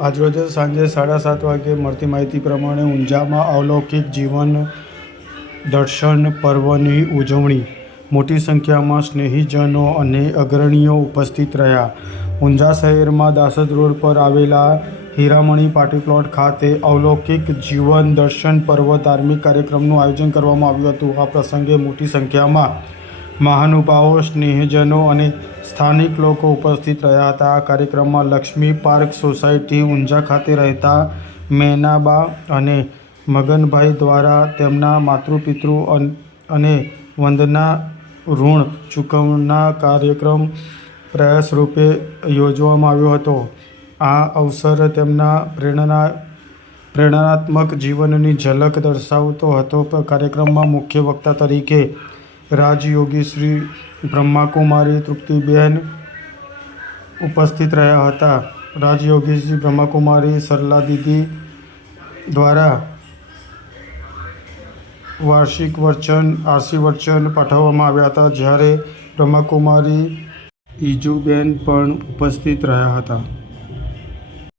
આજરોજ સાંજે સાડા સાત વાગ્યે મળતી માહિતી પ્રમાણે ઊંઝામાં અલૌકિક જીવન દર્શન પર્વની ઉજવણી. મોટી સંખ્યામાં સ્નેહીજનો અને અગ્રણીઓ ઉપસ્થિત રહ્યા. ઊંઝા શહેરમાં દાસદ રોડ પર આવેલા હીરામણી પાર્ટી પ્લોટ ખાતે અવલૌકિક જીવન દર્શન પર્વ ધાર્મિક કાર્યક્રમનું આયોજન કરવામાં આવ્યું હતું. આ પ્રસંગે મોટી સંખ્યામાં મહાનુભાવો, સ્નેહજનો અને સ્થાનિક લોકો ઉપસ્થિત રહ્યા હતા. આ કાર્યક્રમમાં લક્ષ્મી પાર્ક સોસાયટી ઊંઝા ખાતે રહેતા મેનાબા અને મગનભાઈ દ્વારા તેમના માતૃપિતૃ અન- વંદના ઋણ ચૂકવણા કાર્યક્રમ પ્રયાસરૂપે યોજવામાં આવ્યો હતો. આ અવસર તેમના પ્રેરણા, પ્રેરણાત્મક જીવનની ઝલક દર્શાવતો હતો. કાર્યક્રમમાં મુખ્ય વક્તા તરીકે રાજયોગી શ્રી બ્રહ્માકુમારી તૃપ્તિબેન ઉપસ્થિત રહ્યા હતા. રાજયોગી શ્રી બ્રહ્માકુમારી સરલા દીદી દ્વારા વાર્ષિક વચન આરસી વચન પાઠવવામાં આવ્યા હતા, જ્યારે બ્રહ્માકુમારી ઈજુબેન પણ ઉપસ્થિત રહ્યા હતા.